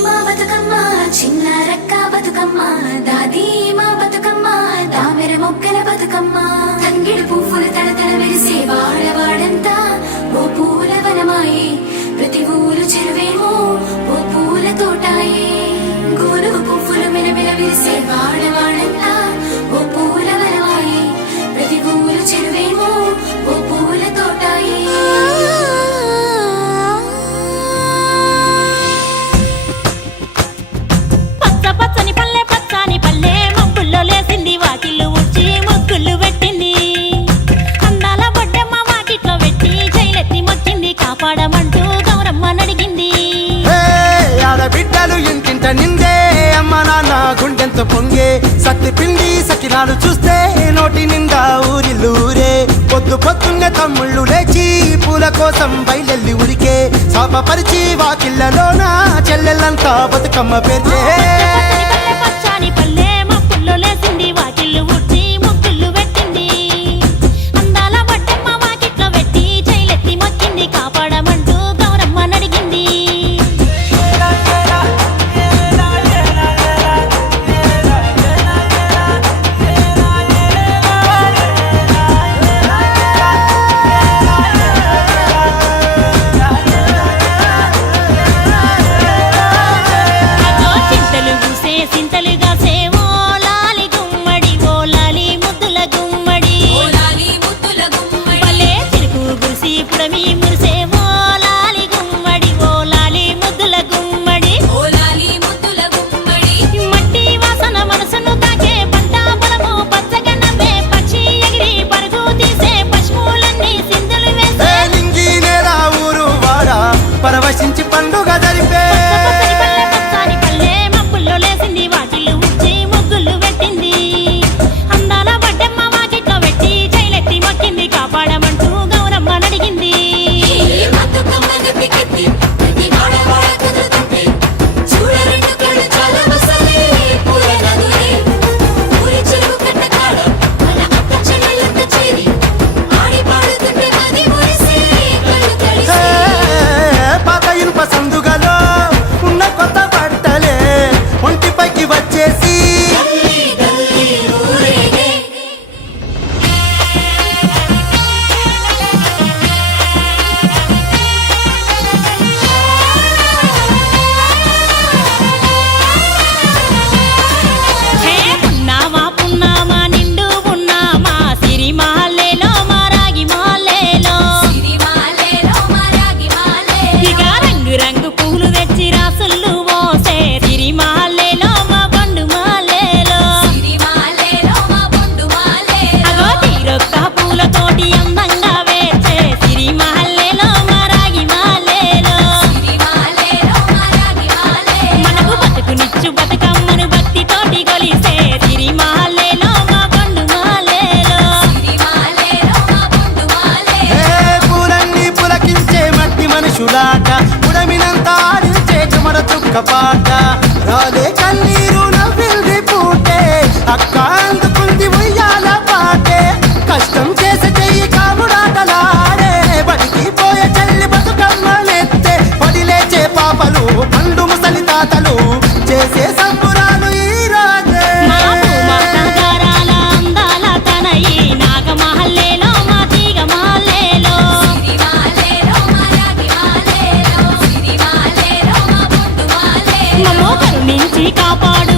మా బతుకమ్మ చిన్న రక్క బతుకమ్మ దాది మా బతుకమ్మ దామెర మొగ్గల బతుకమ్మ తంగిడు పువ్వులు తడతడ మెరిసే వాడవాడంతా ఓ పూల వనమాయే ప్రతి ఊరు చెరువేమో ఓ పూల తోటాయే గోరు పువ్వులు మెలమెల విరిసే వాడవాడంతా ఓ పూల వనమాయే ప్రతి ఊరు చెరువేమో ఓ పూల తోటాయే పచ్చని పల్లె పచ్చని పల్లె మబ్బుల్లో లేసింది వాకిళ్ళు ఊడ్చి ముగ్గులు పెట్టింది అందాల బొడ్డమ్మ వాకిట్లో పెట్టి జైలెత్తి మొక్కింది కాపాడమంటూ గౌరమ్మ నడిగింది ఆడబిడ్డలు ఇంటింట నిందే అమ్మ నాన్న గుండెంతో పొంగే సత్తి పిండి సకినాలు చూస్తే నోటి నిండా ఊరిల్లూరే పొద్దు పొద్దున్నే తమ్ముళ్ళు లేచి పూల కోసం బయలెల్లి ఉరికే శాపపరిచి వాకిళ్ళలోన చెల్లెళ్ళంతా బతుకమ్మ పేర్చే పచ్చని పల్లె మబ్బుల్లో లేసింది వాకిళ్ళు ఊడ్చి ముగ్గులు పెట్టింది అందాల బొడ్డమ్మ వాకిట్లో పెట్టి జైలెత్తి మొక్కింది కాపాడమంటూ గౌరమ్మ నడిగింది పరవశించి పండుగ జరిపే పచ్చని పల్లె మబ్బుల్లో లేసింది వాకిళ్ళు ఊడ్చి ముగ్గులు పెట్టింది అందాల బొడ్డమ్మ వాకిట్లో పెట్టి జైలెత్తి మొక్కింది కాపాడమంటూ గౌరమ్మ నడిగింది సందుగలో ఉన్న కొత్త బట్టలే ఒంటిపైకి వచ్చేసి పున్నామా పున్నామా నిండు పున్నామా సిరి మాలేలో మారాగి మాలేలో ఇక రంగు రంగు పూలు తెచ్చి రాసుళ్ళు మోసే సిరి మాలేలో మా బండు మాలేలో అగో తీరొక్క పూలతోటి అందంగా వేచే సిరి మాలేలో మారాగి మాలేలో మనకు బతుకునిచ్చు బతుకమ్మను భక్తితోటి కొలిసే సిరి మాలేలో మా బండు మాలేలో పూలన్నీ పులకించే మట్టి మనుషులాట ఉడమినంత ఆడించే చెమర చుక్క పాట రాలే కన్నీరు నవ్వింది పూటే అక్క అందుకుంది ఉయ్యాల పాటే కష్టం చేసే చెయ్యి కాముడాటలాడే బడికి పోయే చెల్లి బతుకమ్మనెత్తే పడి లేచే పాపలు పండు ముసలి తాతలు చేసే సంబురాలు ఈ రోజే నగరాల అందాల తనయి నాగమహల్లేలో మా తీగ మహల్లేలో మమ్మో కరుణించి కాపాడు